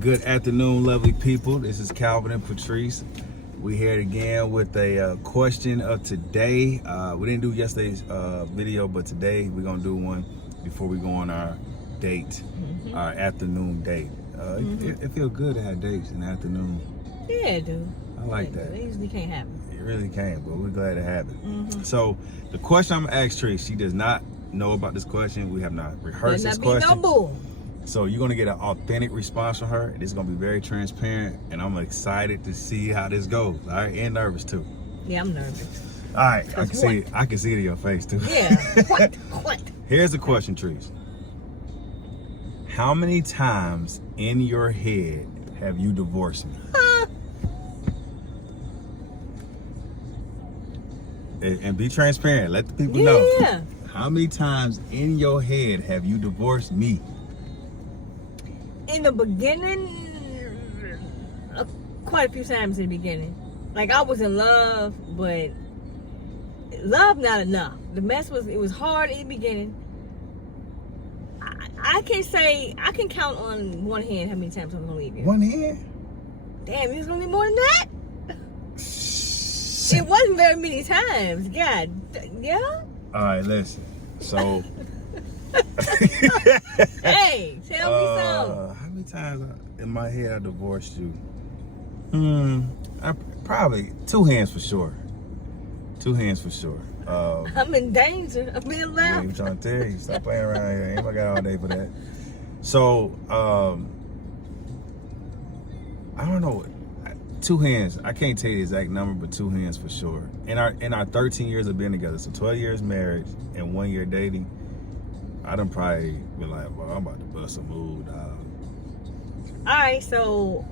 Good afternoon, lovely people. This is Calvin and Patrice. We here again with a question of today. We didn't do yesterday's video, but today we're gonna do one before we go on our date, our afternoon date. It feels good to have dates in the afternoon. Yeah, it do. I like that. It usually can't happen. It really can't, but we're glad to have it. So the question I'm gonna ask Trish, she does not know about this question. We have not rehearsed this question. No bull. So you're gonna get an authentic response from her. It's gonna be very transparent, and I'm excited to see how this goes. All right, and nervous too. Yeah, I'm nervous. All right, I can see it. I can see it in your face too. Yeah. What? Here's the question, Trees. How many times in your head have you divorced me? And be transparent. Let the people know. Yeah. How many times in your head have you divorced me? In the beginning, quite a few times in the beginning. Like, I was in love, but love not enough. The mess was hard in the beginning. I can't say, I can count on one hand how many times I'm gonna leave you. One hand? Damn, it's gonna be more than that? It wasn't very many times. God, yeah? All right, listen. So. Hey, tell me something. How many times in my head I divorced you? Probably 2 hands for sure. 2 hands for sure. I'm in danger of being Yeah, left. I'm trying to tell you, stop playing around here. Ain't I got all day for that. So, I don't know. 2 hands. I can't tell you the exact number, but 2 hands for sure. In our 13 years of being together, so 12 years marriage and 1 year dating, I done probably been like, well, I'm about to bust a move, dog. All right, so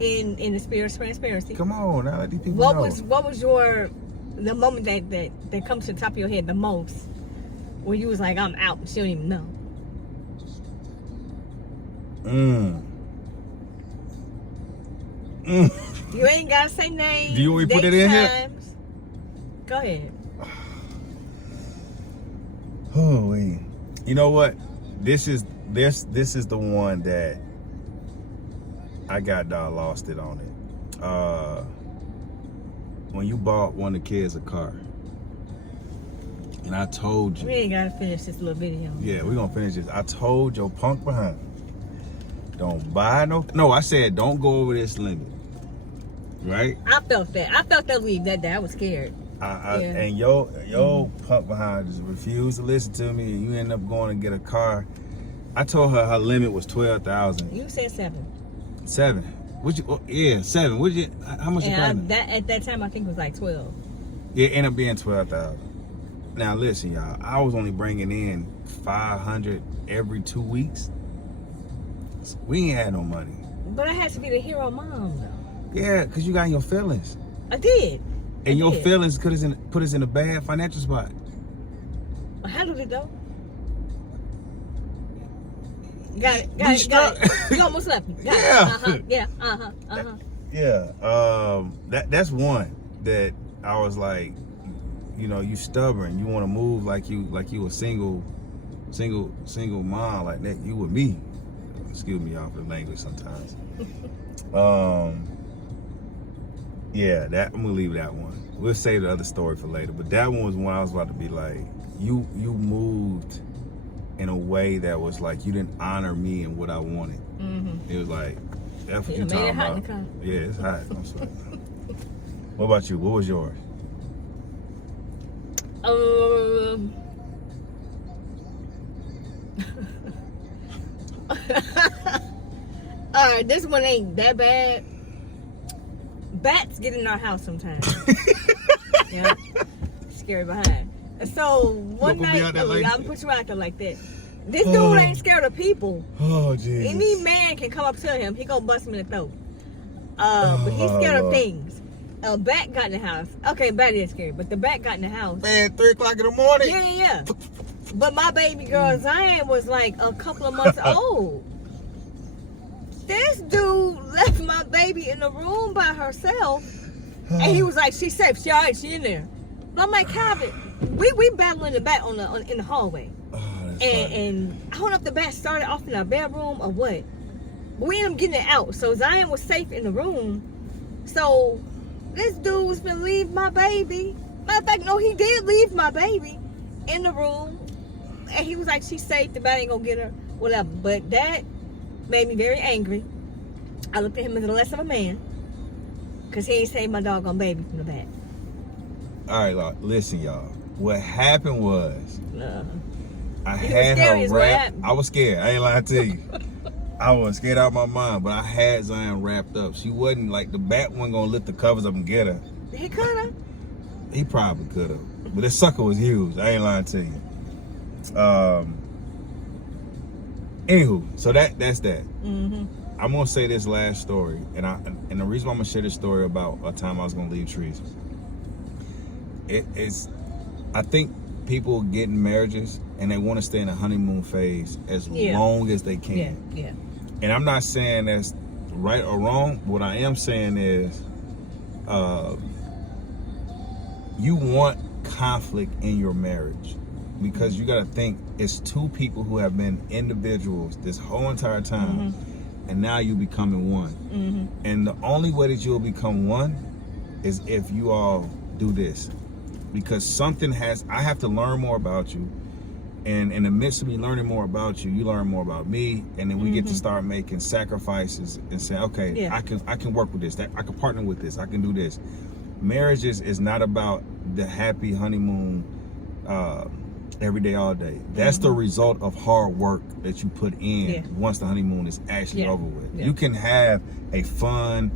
in the spirit of transparency, Come on, now let these people know. what was the moment that comes to the top of your head the most, where you was like, I'm out, and she don't even know? You ain't gotta say names. Do you want me to put it in here? Go ahead. Oh, wait. You know what? This is the one that I got lost it on it. When you bought one of the kids a car, and I told you. We ain't gotta finish this little video. Yeah, we're gonna finish this. I told your punk behind, don't buy no. I said don't go over this limit. Right? I felt that. I felt that leave that day. I was scared. And your punk behind just refused to listen to me, and you end up going to get a car. I told her limit was 12,000. You said 7. 7. Would you? Yeah, 7. Would you? How much? And at that time, I think it was like 12. Yeah, it ended up being 12,000. Now listen, y'all. I was only bringing in 500 every 2 weeks. We ain't had no money. But I had to be the hero mom, though. Yeah, cause you got your feelings. I did. And your feelings put us in a bad financial spot. I handled it though. Got it. You almost left me. Got it. Yeah. That's one that I was like, you know, you stubborn. You want to move like you a single mom like that. You with me. Excuse me, y'all, for the language sometimes. Yeah, I'm gonna leave that one. We'll save the other story for later. But that one was when I was about to be like, you moved in a way that was like you didn't honor me and what I wanted. It was like, that's what you talking about. Yeah, it's hot. I'm sorry. What about you? What was yours? All right, this one ain't that bad. Bats get in our house sometimes. Yeah, scary behind. So one night, I'm gonna put you out there like that. This dude ain't scared of people. Oh, jeez. Any man can come up to him, he gonna bust him in the throat. But he's scared of things. A bat got in the house. Okay, bat is scary, but the bat got in the house. Man, 3 o'clock in the morning. Yeah. But my baby girl Zion was like a couple of months old. This dude left my baby in the room by herself, and he was like, "She's safe. She alright. She in there." But I'm like, Calvin, we battling the bat in the hallway, and I don't know if the bat started off in our bedroom or what, But we ended up getting it out. So Zion was safe in the room. So this dude was gonna leave my baby. Matter of fact, no, he did leave my baby in the room. And he was like, she's safe, the bat ain't gonna get her, whatever. But that made me very angry. I looked at him as less of a man. Because he ain't saved my doggone baby from the bat. All right, listen, y'all. What happened was, I You had was scary her is what wrapped. happened. I was scared. I ain't lying to you. I was scared out of my mind, but I had Zion wrapped up. She wasn't like the bat wasn't gonna lift the covers up and get her. He coulda. He probably could have, but this sucker was huge. I ain't lying to you. Anywho, so that's that. Mm-hmm. I'm gonna say this last story, and the reason why I'm gonna share this story about a time I was gonna leave trees. It's I think people get in marriages and they want to stay in a honeymoon phase as long as they can. Yeah. And I'm not saying that's right or wrong. What I am saying is, you want conflict in your marriage, because you got to think it's two people who have been individuals this whole entire time, and now you becoming one. And the only way that you'll become one is if you all do this, because I have to learn more about you, and in the midst of me learning more about you, you learn more about me, and then we get to start making sacrifices and say, okay, I can work with this, I can partner with this, I can do this. Marriage is not about the happy honeymoon every day, all day. That's the result of hard work that you put in once the honeymoon is actually over with. You can have a fun,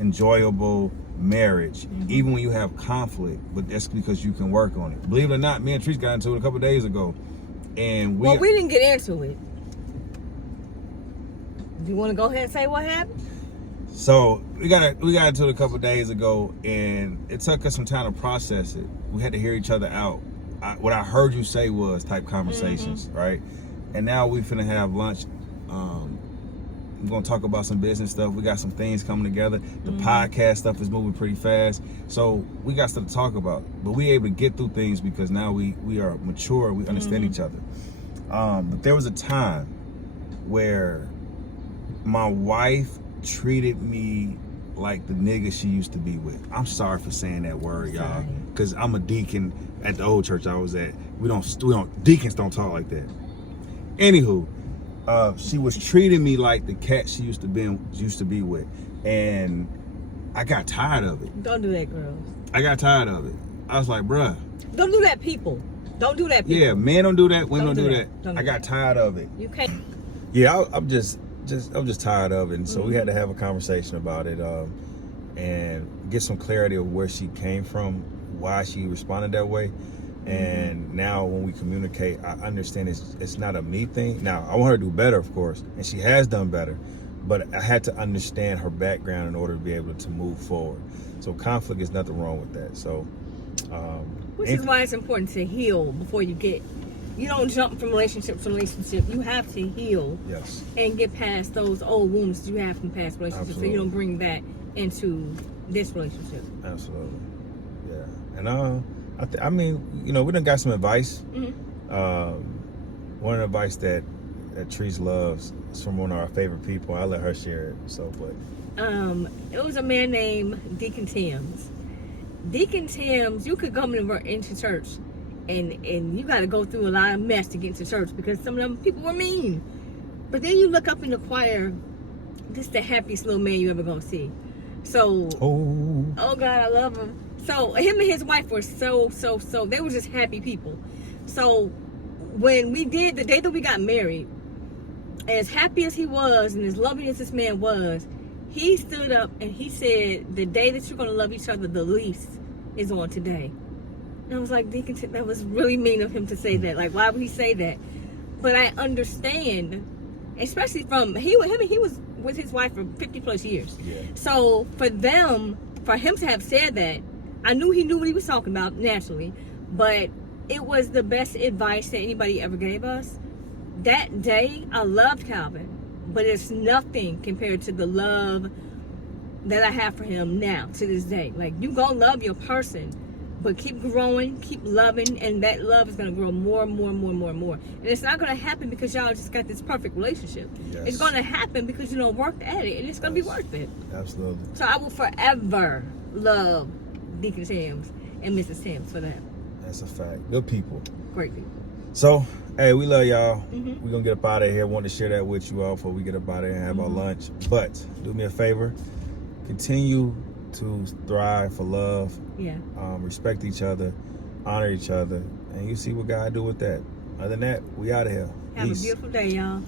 enjoyable marriage even when you have conflict, but that's because you can work on it. Believe it or not, me and Treese got into it a couple of days ago, and we didn't get into it. Do you want to go ahead and say what happened? So we got into it a couple of days ago, and it took us some time to process it. We had to hear each other out. What I heard you say was type conversations, right? And now we finna have lunch. We're gonna talk about some business stuff. We got some things coming together. The podcast stuff is moving pretty fast, so we got stuff to talk about. But we able to get through things because now we are mature. We understand each other. But there was a time where my wife treated me like the nigga she used to be with. I'm sorry for saying that word, y'all, because I'm a deacon at the old church I was at. Deacons don't talk like that. Anywho, she was treating me like the cat she used to be with, and I got tired of it. Don't do that, girls. I got tired of it. I was like, bruh. Don't do that, people. Don't do that, people. Yeah, men don't do that. Women don't do that. I got tired of it. You can't. Yeah, I'm just tired of it, and so we had to have a conversation about it, and get some clarity of where she came from, why she responded that way. And now when we communicate, I understand it's not a me thing. Now I want her to do better, of course, and she has done better, but I had to understand her background in order to be able to move forward. So conflict is nothing wrong with that. So which is why it's important to heal before you don't jump from relationship to relationship. You have to heal and get past those old wounds you have from past relationships. So you don't bring that into this relationship. Absolutely. Yeah. And I mean, we done got some advice. One of the advice that Treese loves is from one of our favorite people. I'll let her share it. So, but it was a man named Deacon Timms. Deacon Timms, you could come into church, and you got to go through a lot of mess to get into church because some of them people were mean. But then you look up in the choir, this is the happiest little man you ever gonna see. So, oh God, I love him. So him and his wife were so, they were just happy people. So when we did, the day that we got married, as happy as he was and as loving as this man was, he stood up and he said, the day that you're going to love each other the least is on today. And I was like, Deacon, that was really mean of him to say that. Like, why would he say that? But I understand, especially from, he was with his wife for 50 plus years. Yeah. So for him to have said that, I knew he knew what he was talking about, naturally, but it was the best advice that anybody ever gave us. That day, I loved Calvin, but it's nothing compared to the love that I have for him now, to this day. Like, you gonna love your person, But keep growing, keep loving, and that love is gonna grow more and more and more and more and more. And it's not gonna happen because y'all just got this perfect relationship. Yes. It's gonna happen because you know worked at it, and it's gonna be worth it. Absolutely. So I will forever love Deacon Sims and Mrs. Sims for that. That's a fact. Good people. Great people. So, hey, we love y'all. Mm-hmm. We're going to get up out of here. Want to share that with you all before we get up out of here and have our lunch. But do me a favor. Continue to thrive for love. Yeah. Respect each other. Honor each other. And you see what God do with that. Other than that, we out of here. Have Peace. a beautiful day, y'all.